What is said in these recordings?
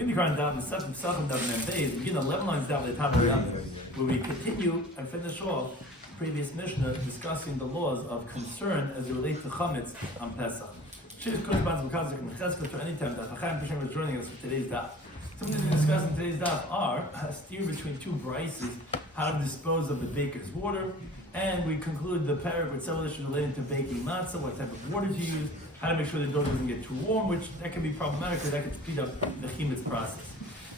In the current Daf, Pesachim Daf, we begin 11 lines down at the top of the Yomi, where we continue and finish off the previous Mishnah discussing the laws of concern as it relates to chametz on Pesach. For any time that Pesachim is joining us for today's Daf. Some things we discuss in today's Daf are a steer between two brises, how to dispose of the baker's water, and we conclude the parak with several issues relating to baking matzah, what type of water to use, how to make sure the dough doesn't get too warm, which that can be problematic because that can speed up the chimetz process.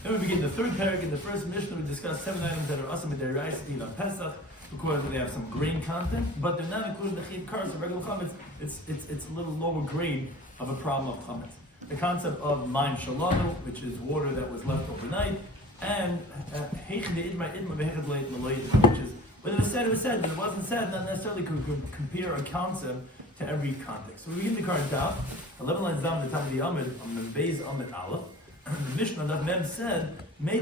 Then we begin the third parak. In the first Mishnah, we discuss 7 items that are asam b'deraisa to eat on Pesach because they have some grain content, but they're not included in the chiyuv carbs. The regular chametz, it's a little lower grade of a problem of chametz. The concept of mayim shalanu, which is water that was left overnight, and heichad idma v'heichad lo idma, which is whether it was said, it was said. But it wasn't said, not necessarily could compare a concept to every context. So we begin the current Daf, 11 lines down at the top of the Amid, on the Beis Amid Aleph. The Mishnah that Mem said, the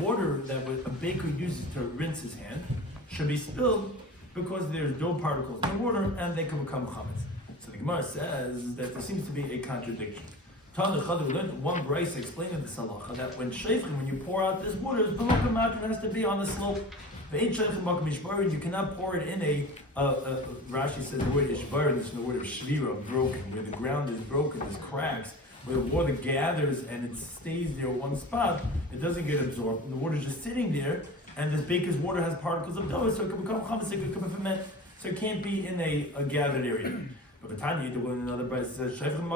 water that a baker uses to rinse his hand should be spilled because there's dough particles in the water and they can become chametz. So the Gemara says that there seems to be a contradiction. One Braisa explaining this halacha that when you pour out this water, it has to be on the slope. You cannot pour it in Rashi says the word ishbar, this is the word of shvira, broken, where the ground is broken, there's cracks, where the water gathers and it stays there in one spot, it doesn't get absorbed. And the water is just sitting there, and this baker's water has particles of dough, so it can become chametz, it can become ferment, so it can't be in a gathered area. But Tanya, the one another Braisa says, you can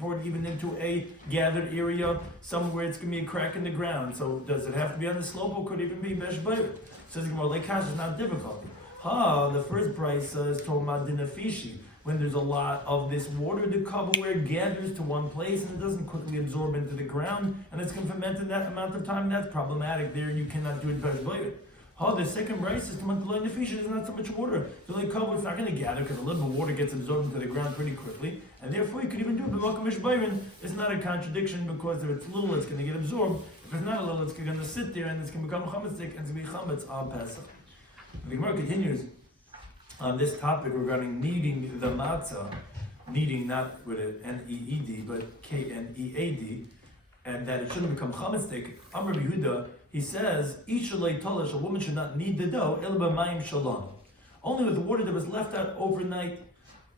pour it even into a gathered area, somewhere it's going to be a crack in the ground. So does it have to be on the slope, or could it even be beshbayr? Says the Gemara, like is not difficulty. The first Braisa is told madinafishi, when there's a lot of this water to cover where it gathers to one place and it doesn't quickly absorb into the ground, and it's going to ferment in that amount of time. That's problematic. There you cannot do it beshbayr. The second Braisa is to madinafishi. There's not so much water, so the cover it's not going to gather because a little bit of water gets absorbed into the ground pretty quickly, and therefore you could even do it b'makom mishbayrin. It's not a contradiction because if it's little, it's going to get absorbed. If it's not a little, it's going to sit there and it's going to become chametz, and it's going to be chametz on Pesach. The Gemara continues on this topic regarding kneading the matzah, kneading not with an N-E-E-D, but K-N-E-A-D, and that it shouldn't become chametz. Amar Yehuda, he says, a woman should not knead the dough, only with the water that was left out overnight.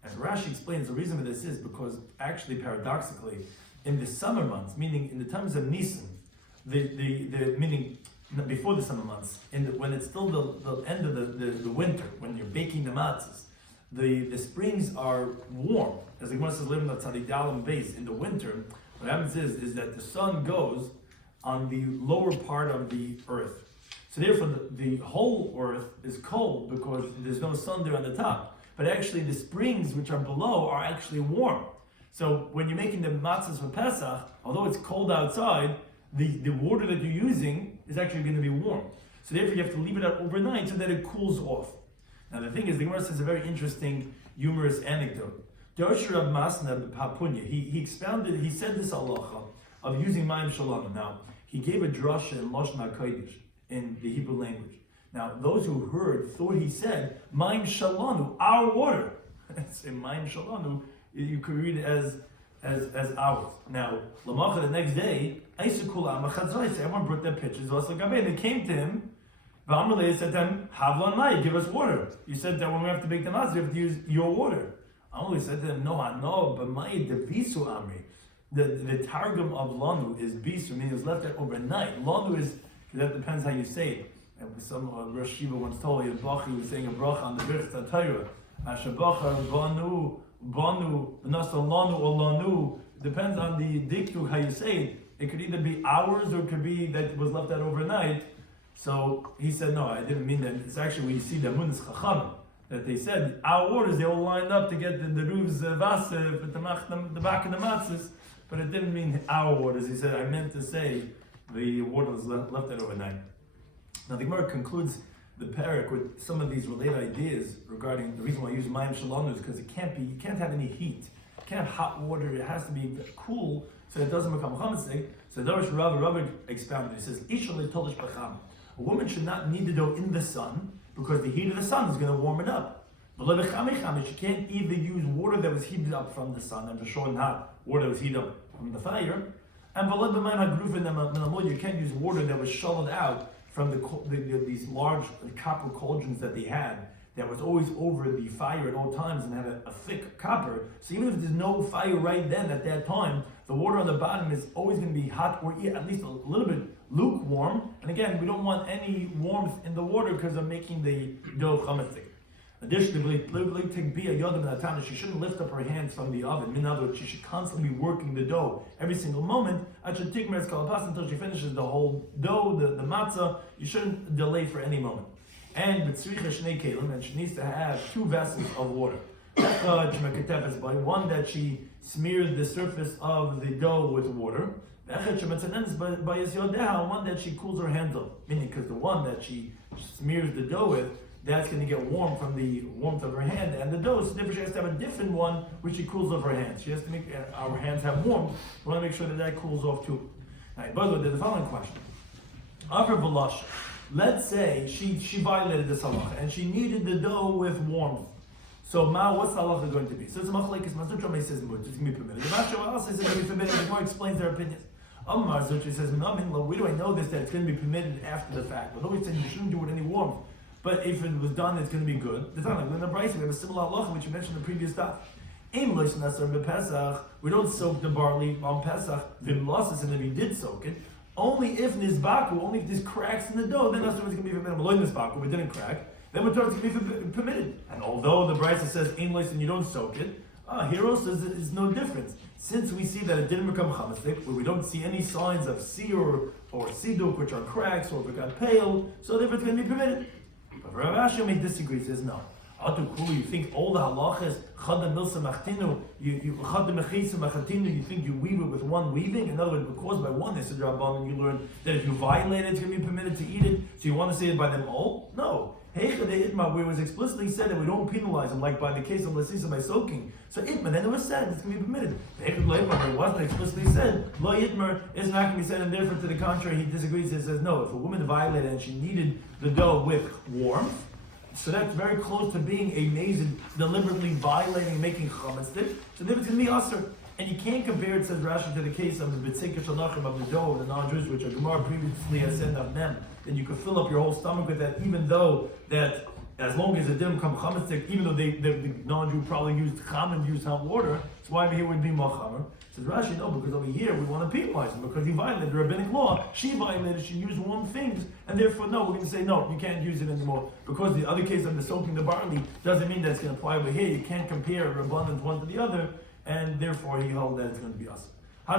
And Rashi explains the reason for this is because actually, paradoxically, in the summer months, meaning in the times of Nisan, meaning before the summer months, when it's still the end of the winter, when you're baking the matzahs, the springs are warm. As the Gemara says, living at Tzadik Dalam base in the winter, what happens is that the sun goes on the lower part of the earth. So therefore, the whole earth is cold because there's no sun there on the top. But actually, the springs which are below are actually warm. So when you're making the matzahs for Pesach, although it's cold outside, the water that you're using is actually going to be warm. So therefore you have to leave it out overnight so that it cools off. Now the thing is, the Gemara says a very interesting, humorous anecdote. He expounded, he said this halacha of using mayim shalom. Now, he gave a drasha in Lashon HaKodesh, in the Hebrew language. Now, those who heard thought he said, mayim shalanu, our water. It's in mayim shalanu, you could read it as ours. Now, Lamacha, the next day, everyone brought their pitchers, and they came to him, and said to him, Havlan Mai, give us water. You said that when we have to make the matzah, we have to use your water. Amalei said to him, no, but Mai devisu amri. The targum of lanu is bisu, meaning it was left there overnight. Lanu is, that depends how you say it. And some Rosh Shiva once told me, he was saying a bracha on the Birch Tatayra, Ashabacha, Banu, Nasa Lanu or Lanu, depends on the diktu, how you say it. It could either be hours or it could be that it was left out overnight. So he said, no, I didn't mean that. It's actually when you see the Munis Chacham, that they said, our waters, they all lined up to get the Ruv's Vaser, the back of the matzahs, but it didn't mean our waters. He said, I meant to say the water was left out overnight. Now the Gemara concludes the parak with some of these related ideas regarding the reason why I use mayim shalom is because you can't have any heat. You can't have hot water, it has to be cool so it doesn't become chametz. So Darash Rabbi expounded, he says, a woman should not knead the dough in the sun because the heat of the sun is going to warm it up. But she can't either use water that was heated up from the sun, and for sure not water that was heated up from the fire, And you can't use water that was shoveled out from these large copper cauldrons that they had, that was always over the fire at all times and had a thick copper. So even if there's no fire right then at that time, the water on the bottom is always going to be hot, or at least a little bit lukewarm. And again, we don't want any warmth in the water because of making the dough chametzik. Additionally, she shouldn't lift up her hands from the oven. In other words, she should constantly be working the dough every single moment until she finishes the whole dough, the matzah. You shouldn't delay for any moment. And and she needs to have 2 vessels of water. One that she smears the surface of the dough with water. One that she cools her hands on. Meaning, because the one that she smears the dough with, that's going to get warm from the warmth of her hand, and the dough is different. She has to have a different one which she cools off her hands. She has to make our hands have warmth. We want to make sure that cools off too. Right, by the way, there's the following question. After Velasha, let's say she violated this halacha and she kneaded the dough with warmth. So what's the halacha going to be? So it's a machlekes. Mazut Rami says mut, it's going to be permitted. The Rashi also says it's going to be permitted. The Gemara explains their opinions. Mazut says, where do I know this, that it's going to be permitted after the fact? Although he said you shouldn't do it any warmth. But if it was done, it's going to be good. It's not like in the Brisa, we have a similar halacha which you mentioned in the previous Daf. We don't soak the barley on Pesach. And if you did soak it, only if nizbaku, only if there's cracks in the dough, then that's when it's going to be permitted. But nizbaku, it didn't crack, then we're told it's going to be permitted. And although the Brisa says and you don't soak it, here also is no difference. Since we see that it didn't become chametzik, where we don't see any signs of shiur or siduk, which are cracks, or if it got pale, so therefore it's going to be permitted. But Rabbi Shloimy disagrees, says no. You think all the halachas, you think you weave it with one weaving? In other words, because by one, they said Rabban, you learn that if you violate it, it's going to be permitted to eat it. So you want to say it by them all? No. Where it was explicitly said that we don't penalize them, like by the case of Lasisa by soaking. So Itmar, then it was said it's going to be permitted. It wasn't explicitly said. Lo Itmar is not going to be said, and therefore, to the contrary, he disagrees and says, no, if a woman violated and she kneaded the dough with warmth, so that's very close to being a mazid, deliberately violating, making chametz. So then it's going to be usher. And you can't compare it, says Rashi, to the case of the b'tzeikas shalachim of the dough of the non-Jews, which a Gemara previously has said of them, that you could fill up your whole stomach with that, even though that, as long as it didn't become chametz, even though the non-Jew probably used cham and used hot water, so why here would be machamer? Says Rashi, no, because over here we want to penalize him because he violated the rabbinic law. She violated, she used warm things, and therefore, no, we're going to say, no, you can't use it anymore. Because the other case of the soaking the barley doesn't mean that it's going to apply over here. You can't compare rabbanan one to the other, and therefore he held that it's going to be us. We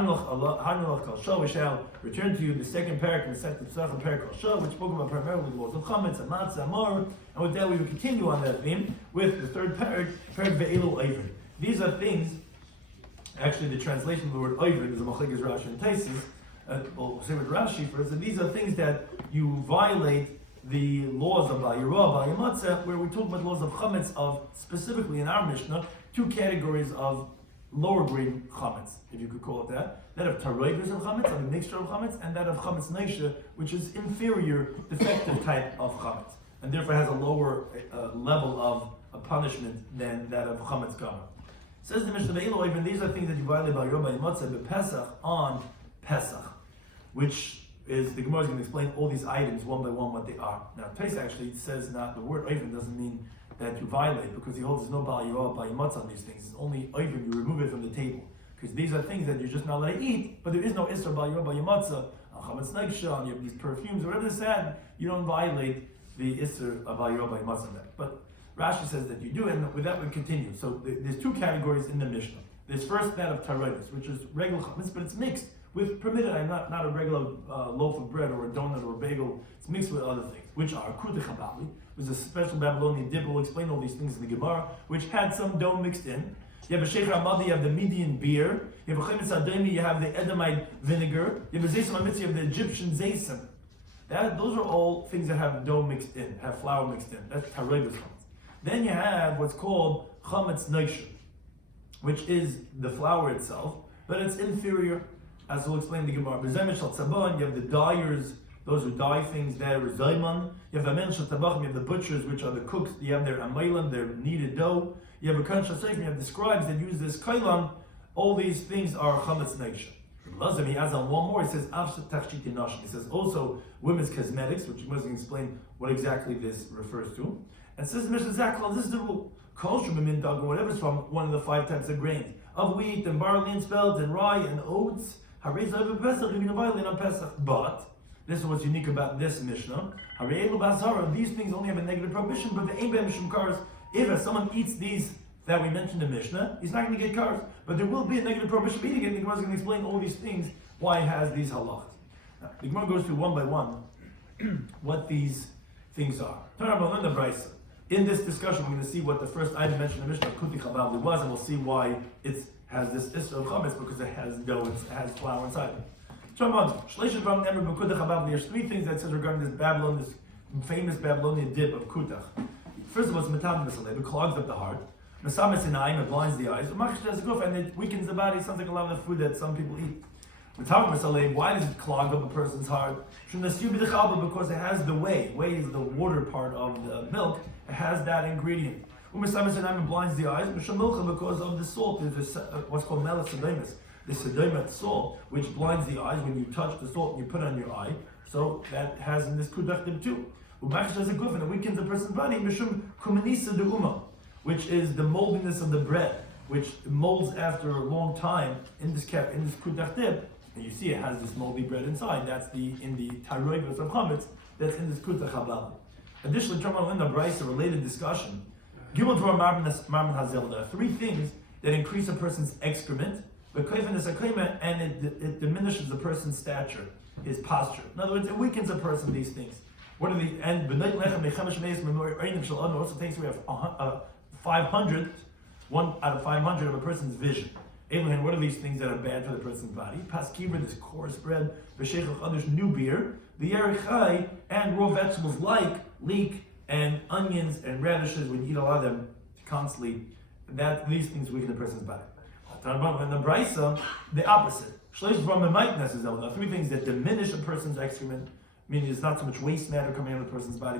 shall return to you the second parak in the second Pesachim parak which spoke about primarily the laws of chametz and matzah, amar, and with that we will continue on that theme with the third parak ve'elu oived. These are things. Actually, the translation of the word oived is a machlekes Rashi and Taisus. We'll say with Rashi first. And these are things that you violate the laws of Ba'yirah, Ba'yimatzah, where we talk about laws of chametz, of specifically in our Mishnah, 2 categories of lower grade chametz, if you could call it that. That of taroigus of chametz, of a mixture of chametz, and that of chametz neisha, which is inferior, defective type of chametz, and therefore has a lower level of a punishment than that of chametz gamur. Says the Mishnah, even these are things that you violate by Yom Matzah, the Pesach on Pesach, which is, the Gemara is going to explain all these items one by one what they are. Now, Tais actually says not, the word even doesn't mean that you violate, because he holds there's no Ba'al Yirah, Ba'al Matzah on these things. It's only even you remove it from the table. Because these are things that you're just not allowed to eat, but there is no Isra Ba'al Yirah, Ba'al Matzah, Chametz Neisha, you have these perfumes, whatever it's said, you don't violate the Isra Ba'al Yirah, Ba'al Matzah. But Rashi says that you do, and with that we continue. So there's 2 categories in the Mishnah. There's first that of taroigus, which is regular chametz, but it's mixed with permitted, not a regular loaf of bread or a donut or a bagel. It's mixed with other things, which are krute chabali, which is a special Babylonian dip. We'll explain all these things in the Gemara, which had some dough mixed in. You have a sheikh ramadi, you have the Median beer. You have a chemetz ademi, you have the Edomite vinegar. You have a zeisam amitzi, you have the Egyptian zeisam. Those are all things that have dough mixed in, have flour mixed in. That's taroigus chametz. Then you have what's called chametz neisha, which is the flour itself, but it's inferior, as we'll explain in the Gemara. You have the dyers, those who dye things, they're zayman. You have the tabachim, you have the butchers, which are the cooks. You have their amaylan, their kneaded dough. You have a kan shasayim, you have the scribes that use this kailan. All these things are chametz neisha. He adds on one more. He says, he says also women's cosmetics, which he doesn't explain what exactly this refers to. And says Mishnah Zakla, this is the rule. Whatever's from one of the 5 types of grains, of wheat and barley and spelt and rye and oats. But this is what's unique about this Mishnah. These things only have a negative prohibition, but the ain't b'mishum cars. If someone eats these that we mentioned in Mishnah, he's not going to get cars. But there will be a negative prohibition for eating it, and the Gemara is going to explain all these things, why it has these halachas. Now, the Gemara goes through one by one what these things are. In this discussion, we're going to see what the first item mentioned in the Mishnah, kuti chabal, was, and we'll see why it has this issue of chametz, because it has dough, it has flour inside it. There's 3 things that it says regarding this Babylon, this famous Babylonian dip of kutach. First of all, it's metam misalev, it clogs up the heart. Mesamis inayim, it blinds the eyes. And it weakens the body. It sounds like a lot of the food that some people eat. Metam misalev, why does it clog up a person's heart? Because it has the whey. Whey is the water part of the milk. It has that ingredient. Mesamis inayim, it blinds the eyes. Because of the salt. There's what's called melech sedomas. The sedomat salt, which blinds the eyes when you touch the salt and you put it on your eye. So that has in this kudach dip too. Umachish has a guf, and it weakens a person's body. Mishum kumanisa de uma, which is the moldiness of the bread, which molds after a long time in this kudach dip. And you see it has this moldy bread inside. That's in the tyroigus of chametz. That's in this kudach habal. Additionally, in the Brisa, related discussion. Gimel Dvar Marman Hazel. There are 3 things that increase a person's excrement. And it diminishes the person's stature, his posture. In other words, it weakens a person, these things. What are the, and also things we have 500, 1 out of 500 of a person's vision. What are these things that are bad for the person's body? Paskiver, this coarse bread, v'sheichach others, new beer, the yerichai, and raw vegetables like leek and onions and radishes. When you eat a lot of them constantly, these things weaken the person's body. In the Brisa, the opposite. 3 things that diminish a person's excrement, meaning there's not so much waste matter coming out of the person's body.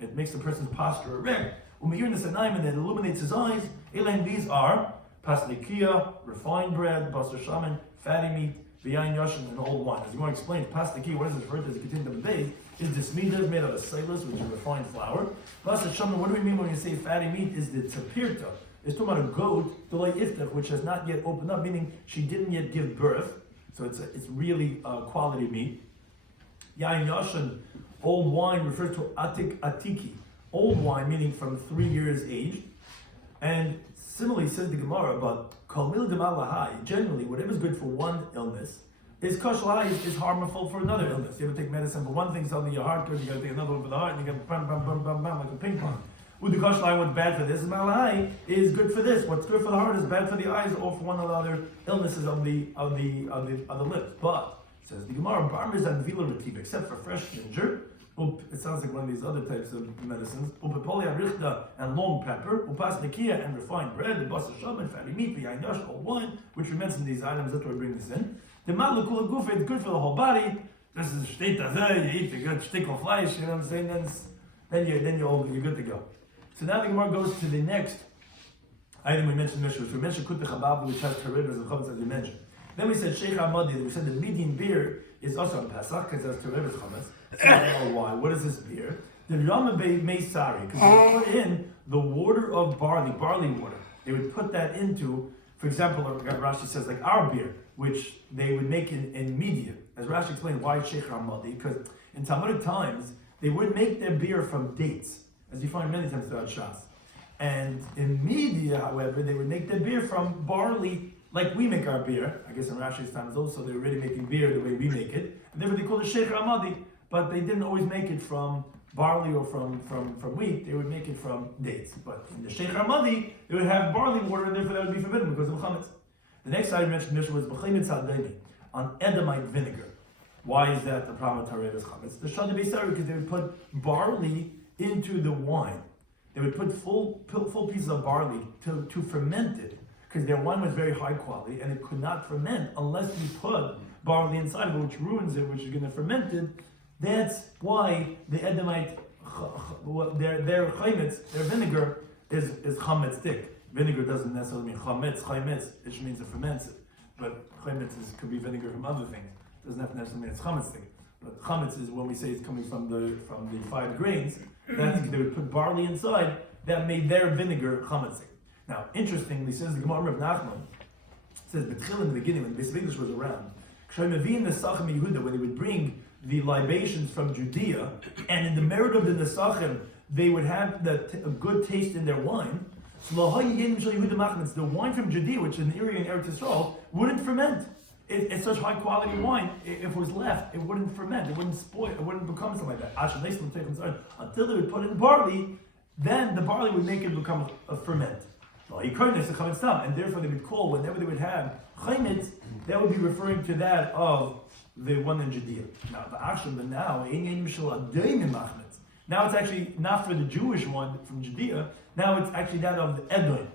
It makes the person's posture erect. And it illuminates his eyes. These are pasnikia, refined bread, basar shaman, fatty meat, v'yayin yashin, and old wine. As you want to explain, pasnikia, what is it referred to as a contained of a base, is this meat made out of silas, which is refined flour. Basar shaman, what do we mean when we say fatty meat? Is the tapirta. It's talking about a goat, the iftach, which has not yet opened up, meaning she didn't yet give birth. So it's really quality meat. Yain yashin, old wine, refers to atiki, old wine, meaning from 3 years age. And similarly, says the Gemara, but kalmil demalahai, generally, whatever's good for one illness, is kashlahai, is harmful for another illness. You ever take medicine for one thing, suddenly your heart goes, you gotta take another one for the heart, and you get bam, bam, bam, bam, bam, like a ping pong. Udikashlai, what's bad for this, is malahai, is good for this. What's good for the heart is bad for the eyes, or for one of the other illnesses of the lips. But, says the Gemara, barmers and vila retiva, except for fresh ginger, it sounds like one of these other types of medicines. Upapoli arichta, and long pepper. Upasnikia, and refined bread. The basar shaman, fatty meat, the yainash, old wine, which we mentioned these items. That's why we bring this in. The malakula gufa, it's good for the whole body. This is shteit azay. You eat a good stick of flesh. You know what I'm saying? Then you're good to go. So now the Gemara goes to the next item we mentioned, which we mentioned kutach habab, which has teribas and chametz, as we mentioned. Then we said sheikh hamadi. We said the median beer is also on Pesach because it has teribas chametz. I don't know why. What is this beer? The Rama Meisari, because they put in the water of barley water. They would put that into, for example, Rashi says, like our beer, which they would make in media. As Rashi explained, why Sheikh Ramadi? Because in Talmudic times, they would make their beer from dates, as you find many times throughout Shas. And in media, however, they would make their beer from barley, like we make our beer. I guess in Rashi's times also, they were already making beer the way we make it. And therefore they call it Sheikh Ramadi. But they didn't always make it from barley or from wheat. They would make it from dates. But in the Sheikh Ramadi, they would have barley water, and therefore that would be forbidden because of chametz. The next item mentioned in was b'chayim tzadeni, on Edomite vinegar. Why is that the problem with Tarev is chametz? The shad beisari, because they would put barley into the wine. They would put full pieces of barley to ferment it, because their wine was very high quality and it could not ferment unless you put barley inside of it, which ruins it, which is going to ferment it. That's why the Edomite, their chametz, their vinegar is chametz thick. Vinegar doesn't necessarily mean chametz, it means it ferments it. but chametz could be vinegar from other things. It doesn't have to necessarily mean it's chametz thing. But chametz is when we say it's coming from the 5 grains. That's they would put barley inside. That made their vinegar chametz. Now, interestingly, says the Gemara of Nachman, says B'tchil in the beginning when Beis Hamikdash was around, when they would bring the libations from Judea, and in the merit of the Nesachim, they would have a good taste in their wine. The wine from Judea, which is an area in Eretz Yisrael, wouldn't ferment. It's such high quality wine. If it was left, it wouldn't ferment. It wouldn't spoil. It wouldn't become something like that. Until they would put in barley, then the barley would make it become a ferment. And therefore they would call, whenever they would have chametz, that would be referring to that of the one in Judea. Now it's actually not for the Jewish one from Judea, now it's actually that of the Edom,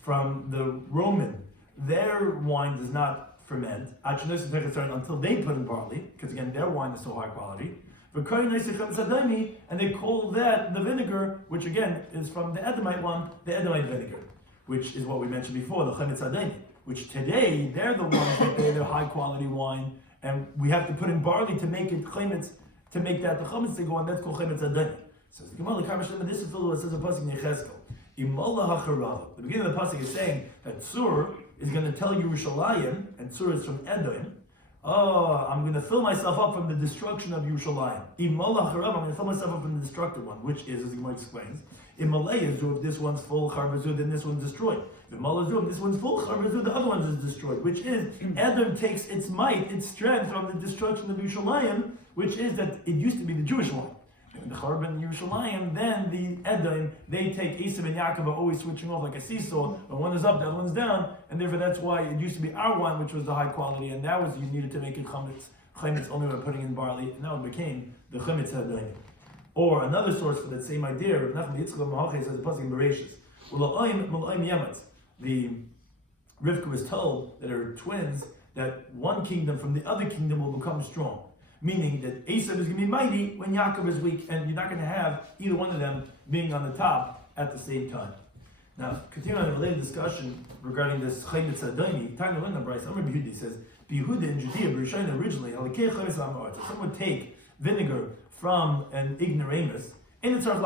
from the Roman. Their wine does not ferment until they put in barley, because again their wine is so high quality. And they call that the vinegar, which again is from the Edomite one, the Edomite vinegar, which is what we mentioned before, the chametz adaymi, which today they're the ones that they're high quality wine, and we have to put in barley to make it chametz, to make that the chametz to go on. That's called chametz adaymi. So the Gemara this is what says a pasuk in Yechezkel. The beginning of the pasuk is saying that Tzur is going to tell Yerushalayim, and Tzur is from Edom. Oh, I'm going to fill myself up from the destruction of Yerushalayim. I'm going to fill myself up from the destructive one, which is, as the Gemara explains, if this one's full, Charbazud, then this one's destroyed. If this one's full, Charbazud, the other one is destroyed. Which is, Edom takes its might, its strength from the destruction of Yerushalayim, which is that it used to be the Jewish one. And the Charb and Yerushalayim, then the Edom, they take Esav and Yaakov are always switching off like a seesaw. When one is up, the other one's down, and therefore that's why it used to be our wine, which was the high quality, and that was you needed to make it chametz. Chametz only by putting in barley, and now it became the chametz hadayim. Or another source for that same idea, Rav Nachman Yitzchak Mahachei says the pasuk in Bereshis. The Rivka was told that her twins, that one kingdom from the other kingdom will become strong. Meaning that Esav is going to be mighty when Yaakov is weak, and you're not going to have either one of them being on the top at the same time. Now, continuing on a related discussion regarding this chametz adaymi, Tanya Lena Bryce, Rabbi Yehuda says, Yehuda in Judea, Bereshina originally, someone would take vinegar from an ignoramus, and it's our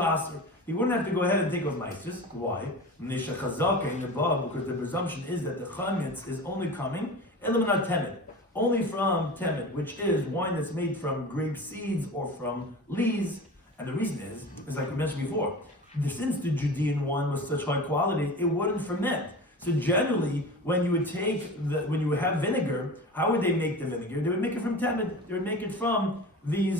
he wouldn't have to go ahead and take off meises. Why? Because the presumption is that the chametz is only coming eliminat temet, only from temet, which is wine that's made from grape seeds or from lees. And the reason is like we mentioned before, since the Judean wine was such high quality, it wouldn't ferment. So generally, when you would have vinegar, how would they make the vinegar? They would make it from temet. They would make it from the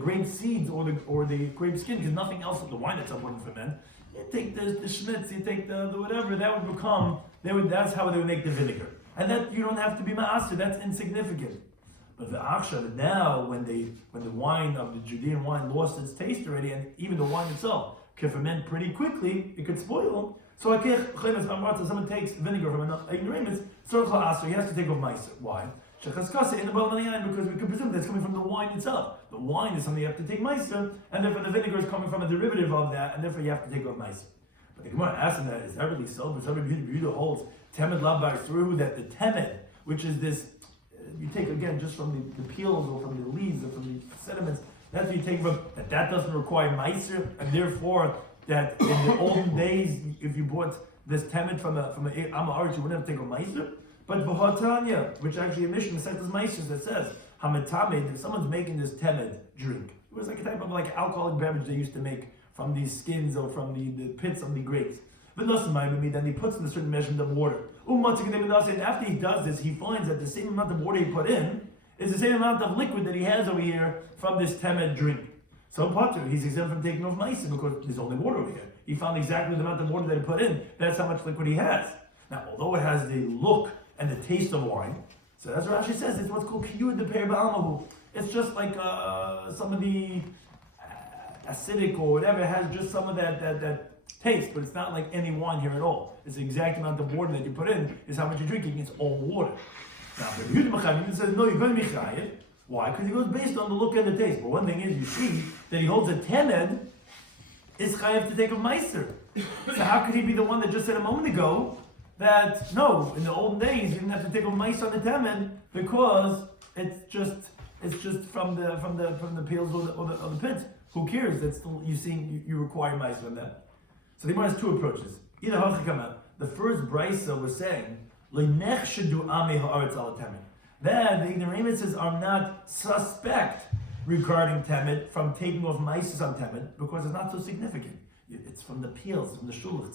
grape seeds or the grape skin, because nothing else of the wine itself wouldn't ferment. You take the schmitz, you take the whatever, that would become. That's how they would make the vinegar, and that you don't have to be ma'aser. That's insignificant. But the aksha now, when the wine of the Judean wine lost its taste already, and even the wine itself can ferment pretty quickly, it could spoil. So someone takes vinegar from an ignoramus, so he has to take off meiser. Why? Because we can presume that's coming from the wine itself. The wine is something you have to take meiser, and therefore the vinegar is coming from a derivative of that, and therefore you have to take off meiser. But the Gemara asking that, is that really so? But some Yehuda holds temed labbar through that the temed, which is this, you take again just from the peels or from the leaves or from the sediments, that's what you take from, that doesn't require meiser, and therefore that in the olden days, if you bought this temed from a Amar, you wouldn't have to take a meiser. But V'hatanya, which actually a mission says this meiser that says Hametamed, if someone's making this temed drink, it was like a type of like alcoholic beverage they used to make from these skins or from the pits of the grapes. But then he puts in a certain measurement of water. And after he does this, he finds that the same amount of water he put in is the same amount of liquid that he has over here from this temed drink. So Potter, he's exempt from taking off meiser because there's only water over here. He found exactly the amount of water that he put in. That's how much liquid he has. Now, although it has the look and the taste of wine, so that's what Rashi says. It's what's called kiyur de per ba'almahu. It's just like some of the acidic or whatever has just some of that taste, but it's not like any wine here at all. It's the exact amount of water that you put in is how much you're drinking. It's all water. Now, but Yehuda says no, you're going to be chayiv. Why? Because he goes based on the look and the taste. But one thing is, you see that he holds a temed is chayiv to take a meiser. So how could he be the one that just said a moment ago that no, in the old days you didn't have to take a mice on the temen because it's just from the peels or the pits. Who cares? That's still you require mice on that. So the Gemara has two approaches. Either the first brisa was saying that the ignoramuses are not suspect regarding temet from taking off mice on temet because it's not so significant. It's from the peels, it's from the shulach.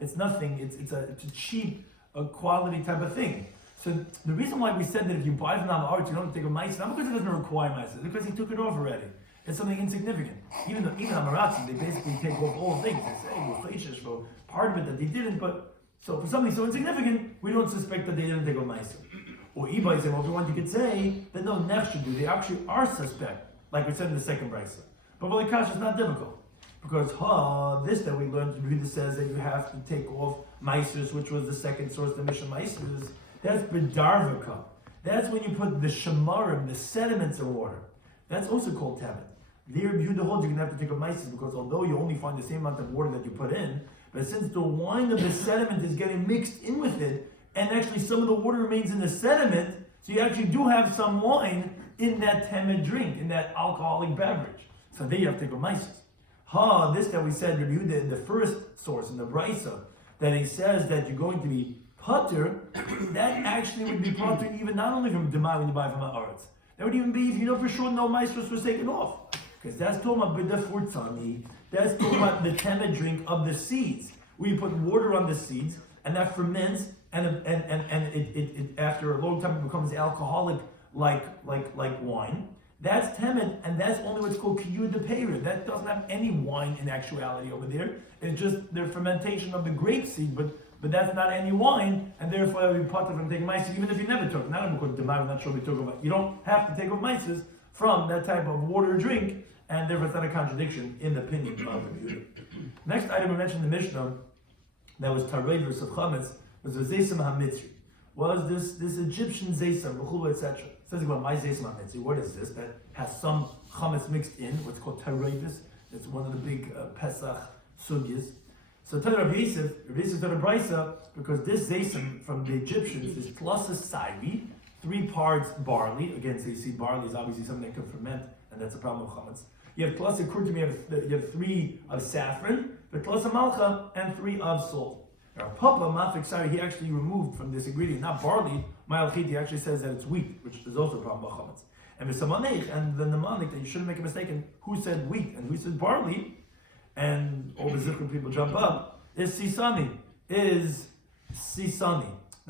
It's nothing. It's a cheap, quality type of thing. So the reason why we said that if you buy from Am you don't take a mice, not because it doesn't require mice, it's because he took it off already. It's something insignificant. Even Amaratzi, they basically take off all things. They say, well, Fleishish for part of it that they didn't, but so for something so insignificant, we don't suspect that they didn't take off mice. Or Ibai said, well, if you want, you could say that no, Nech should do. They actually are suspect, like we said in the second brisa. But Valikash is not difficult. Because this that we learned, Yehuda says that you have to take off Maisers, which was the second source, the Mishnah Maisers. That's Bedarvika. That's when you put the Shemarim, the sediments of water. That's also called Temet. There, Yehuda holds you're going to have to take off Maisers because although you only find the same amount of water that you put in, but since the wine of the sediment is getting mixed in with it, and actually some of the water remains in the sediment, so you actually do have some wine in that Temet drink, in that alcoholic beverage. So there you have to take off Maisers. This that we said, Rabbi Yehuda, in the first source, in the Brisa, that he says that you're going to be putter, that actually would be putter even not only from Demai when you buy from Haaretz. That would even be if you know for sure no Maisros was taken off. Because that's talking about B'da Furtzani, that's talking about the Temet drink of the seeds, where you put water on the seeds, and that ferments, and it after a long time it becomes alcoholic like wine. That's temet, and that's only what's called kiyud de peiru. That doesn't have any wine in actuality over there. It's just the fermentation of the grape seed, but that's not any wine, and therefore it'll be potter from taking mices, even if you never took. Not because I'm not sure we took about. You don't have to take off mices from that type of water drink, and therefore it's not a contradiction in the opinion of the Yehuda. Next item we mentioned in the Mishnah that was Tarei versus Chametz was the Zeisam HaMitzri. Was this Egyptian Zeisam, B'chulu, etc. Says about my Zeisam HaMitzri. What is this? That has some chametz mixed in, what's called Tarevis. It's one of the big Pesach sugyas. So tell Rabbi Yosef said a brisa, because this Zeisam from the Egyptians is plus a sairi, 3 parts barley. Again, so you see barley is obviously something that can ferment, and that's a problem of chametz. You have plus a kurtum, you have 3 of saffron, but plus a malcha, and 3 of salt. Now, Papa Mafik Sari, he actually removed from this ingredient, not barley, Ma'alchit, he actually says that it's wheat, which is also a problem of chametz. And with Samanech, and the Nemanik, that you shouldn't make a mistake in who said wheat and who said barley, and all the Zikr people jump up, is Sisani. Now,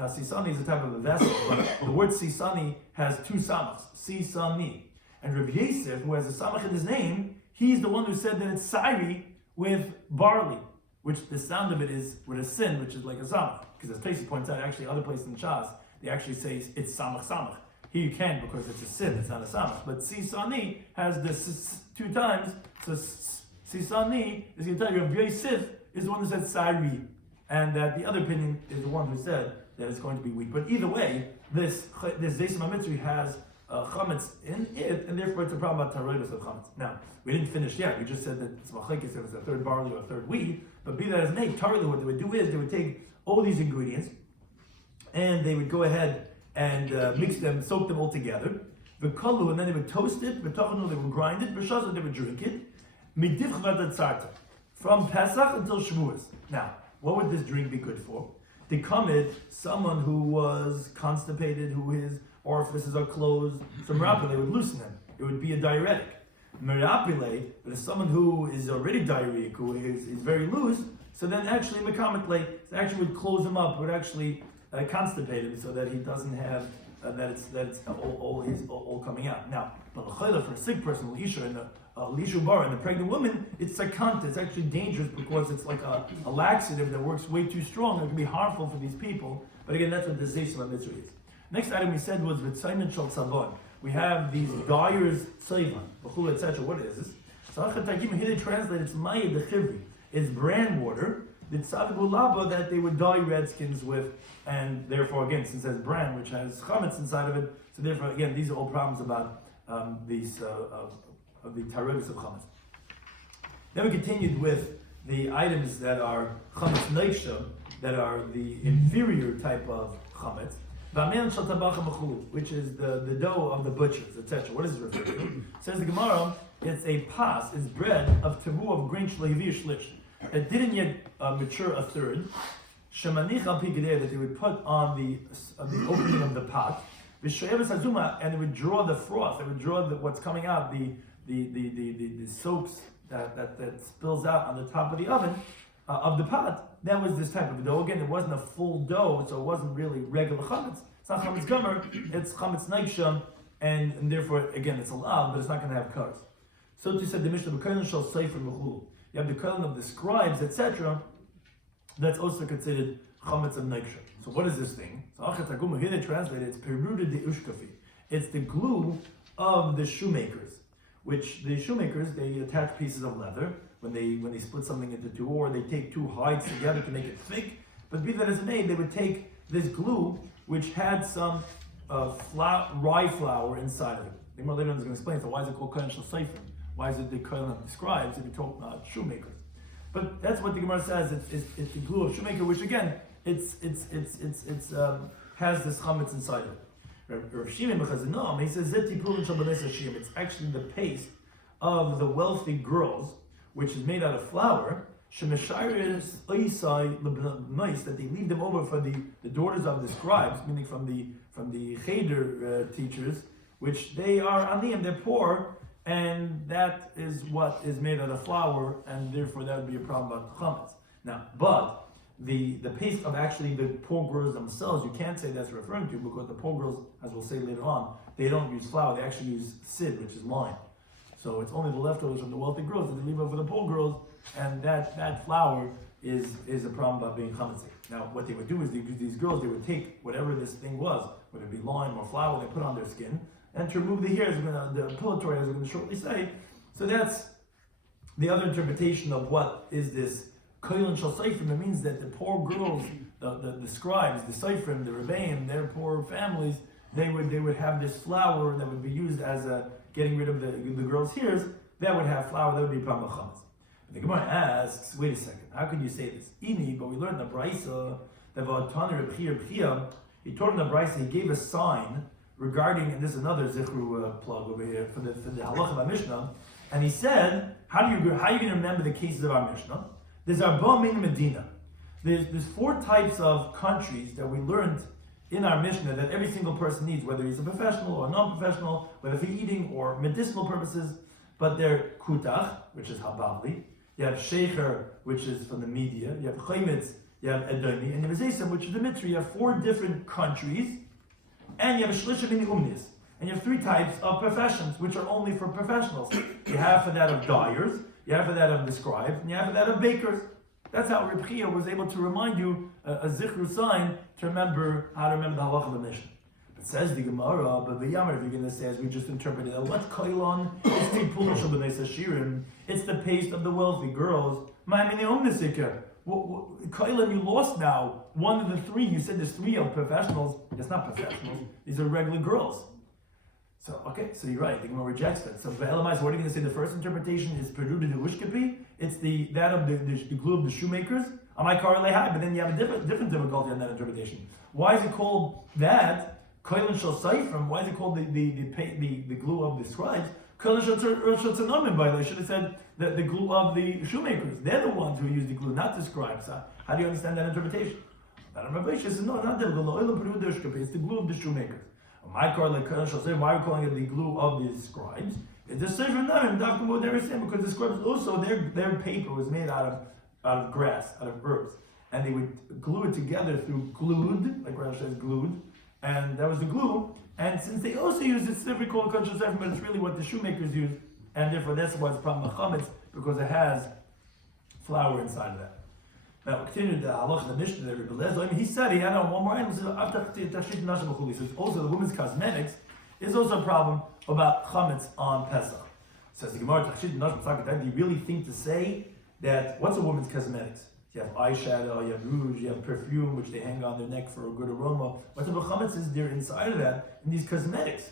Sisani is a type of a vessel, but the word Sisani has 2 samachs, Sisani. And Rabbi Yosef, who has a samach in his name, he's the one who said that it's Sari with barley, which the sound of it is with a sin, which is like a samach. Because as Tracy points out, actually other places in Shas, they actually say it's samach. Here you can't because it's a sin, it's not a samach. But Sisani has this 2 times, so Sisani is going to tell you, Rabbi Yosef is the one who said Sari, and that the other opinion is the one who said that it's going to be wheat. But either way, this Zeisam HaMitzri has chametz in it, and therefore it's a problem about taroidos of chametz. Now, we didn't finish yet. We just said that it's machlekes if it's a third barley or a third wheat. But be that as it may, tarli, what they would do is they would take all these ingredients and they would go ahead and mix them, soak them all together. V'kalu, and then they would toast it. V'tachanu, they would grind it. V'shazah, they would drink it. Midif chvat tzarta, from Pesach until Shavuos. Now, what would this drink be good for? To commit someone who was constipated, who his orifices are closed. So merapile, they would loosen them. It would be a diuretic. Merapile, but if someone who is already diarrheic, who is very loose, so then actually mekametle, actually would close him up, would actually constipate him, so that he doesn't have that it's all coming out. Now, for a sick person, Lisha and Lishu bar and the pregnant woman, it's sakanta. It's actually dangerous because it's like a laxative that works way too strong. It can be harmful for these people. But again, that's what the Zeisam HaMitzri is. Next item we said was V'tzayman Shal Tzavon. We have these dyers tzayvan, b'chul, etc. What is this? Here they translate it's Maya de Chivri. It's bran water, the tzavigulaba that they would dye redskins with, and therefore again, since there's bran which has chametz inside of it, so therefore again, these are all problems about these of the tarevis of chametz. Then we continued with the items that are chametz neifsha, that are the inferior type of chametz, which is the dough of the butchers, etc. What is it referred to? Says the Gemara, it's a pas, it's bread of tevu of grain shlehivi shlish. It didn't yet mature a third. Shemanich al pigdei, that they would put on the opening of the pot. And it would draw the froth. It would draw what's coming out, the soaps that spills out on the top of the oven of the pot. That was this type of dough. Again, it wasn't a full dough, so it wasn't really regular chametz. It's not chametz gomer. It's chametz neifsha, and therefore, again, it's allowed, but it's not going to have cars. So to say the Mishnah, b'kohen shel sefer mechulu. You have the kohen of the scribes, etc. That's also considered chametz of neifsha. So what is this thing? So achat aguma, here they translate it, it's peruda de ushkafi. It's the glue of the shoemakers, which the shoemakers, they attach pieces of leather when they split something into two, or they take two hides together to make it thick. But be that as it may, they would take this glue, which had some rye flour inside of it. The Gemara later on is going to explain, so why is it called kohen shel sefer? Why is it the kohen of the scribes if you talk about shoemakers? But that's what the Gemara says. It's the glue of shoemaker, which again, has this chametz inside of it. Rav Shimon B'Chazanom, he says it's actually the paste of the wealthy girls, which is made out of flour. That they leave them over for the daughters of the scribes, meaning from the cheder teachers, which they are aniyim, they're poor, and that is what is made out of flour, and therefore that would be a problem about the chametz. Now, but the paste of actually the poor girls themselves, you can't say that's referring to, because the poor girls, as we'll say later on, they don't use flour, they actually use sid, which is lime. So it's only the leftovers from the wealthy girls that they leave over for the poor girls, and that flour is a problem about being chametz. Now, what they would do is these girls, they would take whatever this thing was, whether it be lime or flour, they put on their skin, and to remove the hairs, the pillatory, as we're going to shortly say. So that's the other interpretation of what is this kohen shel sefer. It means that the poor girls, the scribes, the seifrim, the rebbeim, their poor families, they would have this flour that would be used as getting rid of the girls' hairs. That would have flour. That would be a problem with chametz. The Gemara asks, wait a second, how can you say this? Ini, but we learned in the Brisa that he taught in the Brisa, he gave a sign regarding, and this is another zichru plug over here for the halacha of our Mishnah, and he said, how are you going to remember the cases of our Mishnah? There's Arba min Medina. There's four types of countries that we learned in our Mishnah that every single person needs, whether he's a professional or non-professional, whether for eating or medicinal purposes. But they're kutach, which is habavli. You have shecher, which is from the media. You have chaymitz, you have edomi, and you have zesem, which is the mitzvah. You have four different countries, and you have shlisha mini umnis. And you have three types of professions, which are only for professionals. You have for that of dyers, you have for that of the scribes, and you have for that of bakers. That's how Reb Chia was able to remind you a zichru sign to remember how to remember the halacha of the Mishnah. But says the Gemara, but the Yamar, if you're going to say, as we just interpreted, what koilon is the pulish of the shiurim? It's the paste of the wealthy girls. Koilon, you lost now. One of the three, you said there's three of professionals. It's not professionals, these are regular girls. So, okay, so you're right, the Gemara rejects that. So, for Elamais, what are you going to say? The first interpretation is Peruda de Ushkapi. It's that of the glue of the shoemakers. Amai Karle Hai, but then you have a different difficulty on that interpretation. Why is it called that? Koilin Shel Seifrim. Why is it called the glue of the scribes? Koilin Shel Tzanonim, by the way. I should have said the glue of the shoemakers. They're the ones who use the glue, not the scribes. How do you understand that interpretation? Rabbi says, no, not difficult. It's the glue of the shoemakers. Why are we calling it the glue of the scribes? It's the sefer narim, because the scribes also, their paper was made out of grass, out of herbs, and they would glue it together through glued, like Rashi says, glued, and that was the glue. And since they also use it, we call it kohen shel sefer, but it's really what the shoemakers use, and therefore that's why it's a problem with chametz, because it has flour inside of that. Now, continue the halacha, the Mishnah. He said he had on one more item. He says also the women's cosmetics is also a problem about chametz on Pesach. Says the Gemara, do you really think to say that what's a woman's cosmetics? You have eyeshadow, you have rouge, you have perfume, which they hang on their neck for a good aroma. What's about chametz is there inside of that in these cosmetics?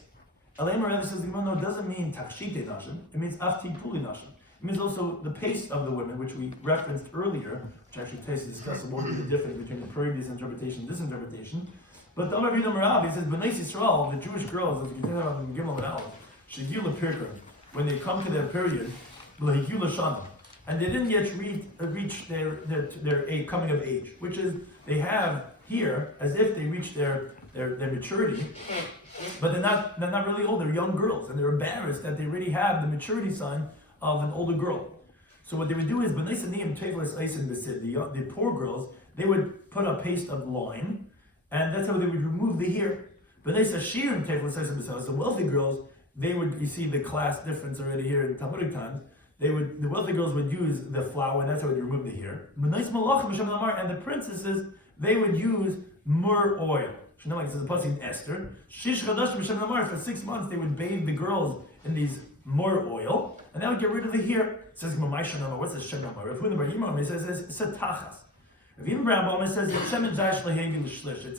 Alayim Rebbe says the Gemara, no, it doesn't mean takshite nashim. It means afti puli nashim. It means also the pace of the women, which we referenced earlier, which actually takes to discuss more the difference between the previous interpretation and this interpretation. But the Amar Rina Marav, he says, B'nai Yisrael, the Jewish girls, as we continue on in Gimel and Aleph, Shegila Pirka, when they come to their period, L'Higila Shana, and they didn't yet reach their coming of age, which is they have here as if they reached their maturity, but they're not really old. They're young girls, and they're embarrassed that they already have the maturity sign of an older girl. So what they would do is the poor girls, they would put a paste of loin, and that's how they would remove the hair. Shiur, the wealthy girls, they would, you see the class difference already here in Talmudic times. The wealthy girls would use the flour, and that's how they remove the hair. And the princesses, they would use myrrh oil. Like it says the pasuk in Esther. For 6 months, they would bathe the girls in these myrrh oil, and that would get rid of the hair. It says, what's the Shem Namar? Rav Huna bar Yimam, it says it's a tachas. Rav Yimam Rambam, it says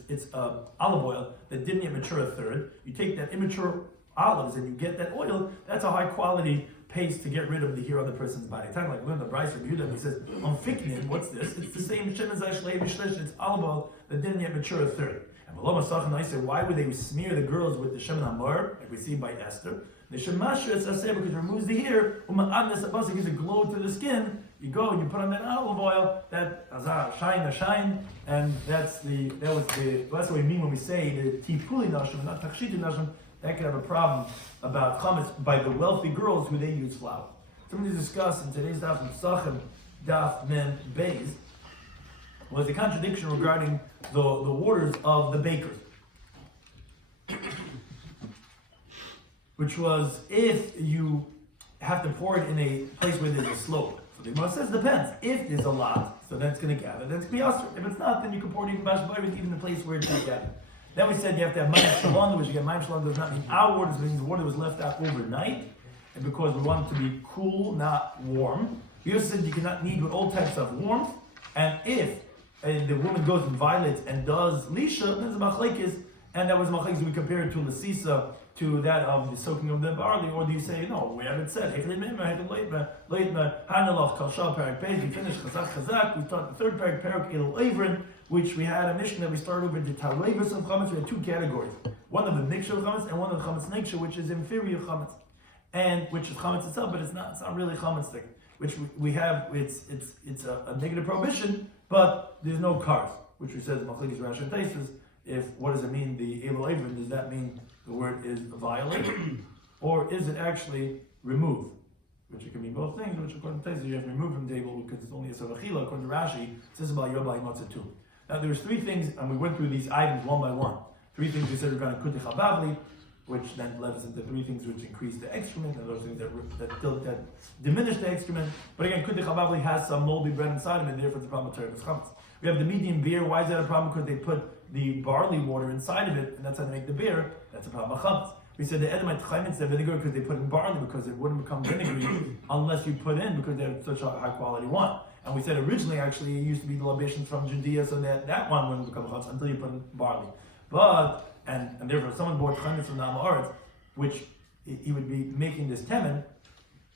it's olive oil that didn't yet mature a third. You take that immature olives and you get that oil. That's a high quality paste to get rid of the hair on the person's body. Time like learn the Bryce of Yudah, he says, on fiknin, what's this? It's the same Shem it's olive oil that didn't yet mature a third. And I said, why would they smear the girls with the Shem Namar, like we see by Esther? The Shemash is because it removes the hair, it gives a glow to the skin. You go and you put on that olive oil, that shine, and that's what we mean when we say the tipuli nashim, not takshiti nashim. That could have a problem about chametz by the wealthy girls who they use flour. Something to discuss in today's Daf in Pesachim Daf Men Beis was the contradiction regarding the waters of the bakers. Which was if you have to pour it in a place where there's a slope. So the Gemara says depends. If there's a lot, so then it's going to gather, then it's going to be usher. If it's not, then you can pour it even in a place where it's not gathered. Then we said you have to have mayim shalom, which again, mayim shalom does not mean our water, it means the water was left out overnight, and because we want it to be cool, not warm. We also said you cannot knead with all types of warmth, and if the woman goes and violates and does lisha, then it's a machlekes, and that was machlekes we compared to lasisa, to that of the soaking of the barley, or do you say, no, we haven't said, we finished chazak, we start the third parak, parak el avrin, which we had a mission that we started with the talevus of chametz. We had two categories, one of the mixture of chametz and one of the chametz nixture, which is inferior chametz, and which is chametz itself, but it's not really chametz thing, which we have, it's a negative prohibition, but there's no cars, which we said in Machlekes Rashi and Taisus. If what does it mean? The elo avrin, does that mean the word is violated, or is it actually removed? Which it can mean both things. Which according to Taisus you have to remove from the table because it's only a savachila. According to Rashi, it says about yobai matzah too. Now there's three things, and we went through these items one by one. Three things we said we're going to kutich habavli, which then led us into three things which increase the excrement, and those things that diminish the excrement. But again, kutich habavli has some moldy bread inside of it, and therefore it's a problem with chametz. We have the medium beer. Why is that a problem? Because they put the barley water inside of it, and that's how they make the beer. That's a problem with chametz. We said the edamite chaymitz, the vinegar, because they put in barley because it wouldn't become vinegary unless you put in, because they're such a high quality one. And we said originally actually it used to be the libations from Judea, so that one wouldn't become chametz until you put in barley. But and therefore someone bought chaymitz from the Amaretz, which he would be making this temen,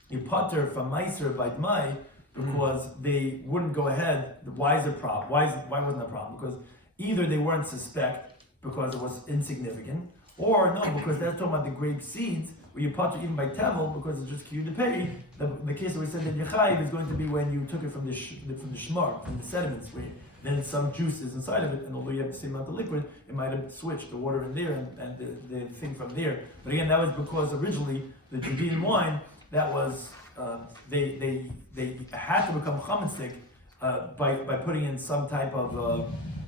he pater from meiser by dmai, because they wouldn't go ahead. Why is it a problem? Why wasn't it a problem? Because either they weren't suspect because it was insignificant, or no, because that's talking about the grape seeds, where you pater even by tevel because it's just kiyud to pay. The case that we said that Yechayiv is going to be when you took it from the shmar, from the sediments, where then some juice is inside of it, and although you have the same amount of liquid, it might have switched the water in there and the thing from there. But again, that was because originally the Judean wine, that was they had to become chametzik by putting in some type of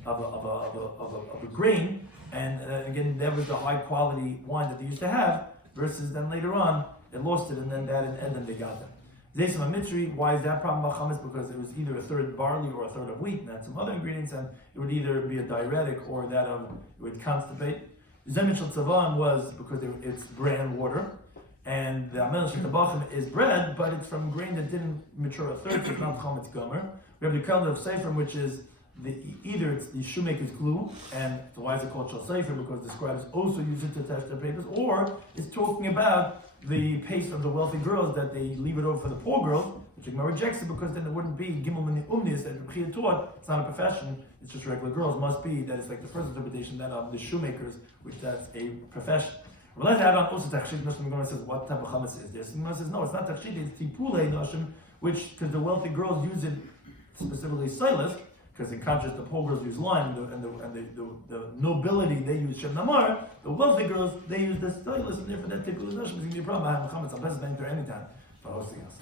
a grain, and again that was the high quality wine that they used to have. Versus then later on they lost it, and then they got them. Zeisam Mitri, why is that problem about chametz? Because it was either a third barley or a third of wheat, and had some other ingredients, and it would either be a diuretic or that of it would constipate. Zemin Shel Tzavan was because it's bran water. And the Amel Shel Tabachim is bread, but it's from grain that didn't mature a third, so it's not chametz gomer. We have the calendar of Seifrim, which is either it's the shoemaker's glue, and why is it called shal sefer? Because the scribes also use it to attach their papers, or it's talking about the paste of the wealthy girls that they leave it over for the poor girls, which Gemara rejects it because then it wouldn't be gimel min umnis that Rebbe taught. It's not a profession; it's just regular girls. Must be that it's like the first interpretation that of the shoemakers, which that's a profession. Well, let's add on also tachshit. The Gemara says what type of chametz is this? The Gemara says no, it's not tachshit. It's tipulei nashim, which because the wealthy girls use it specifically silas. Because in contrast, the poor girls use lime, and the nobility they use shem namar. The wealthy girls they use the stylus, and therefore that typical nashim is going to be a problem. I have chametz on Pesach anytime for hosting us.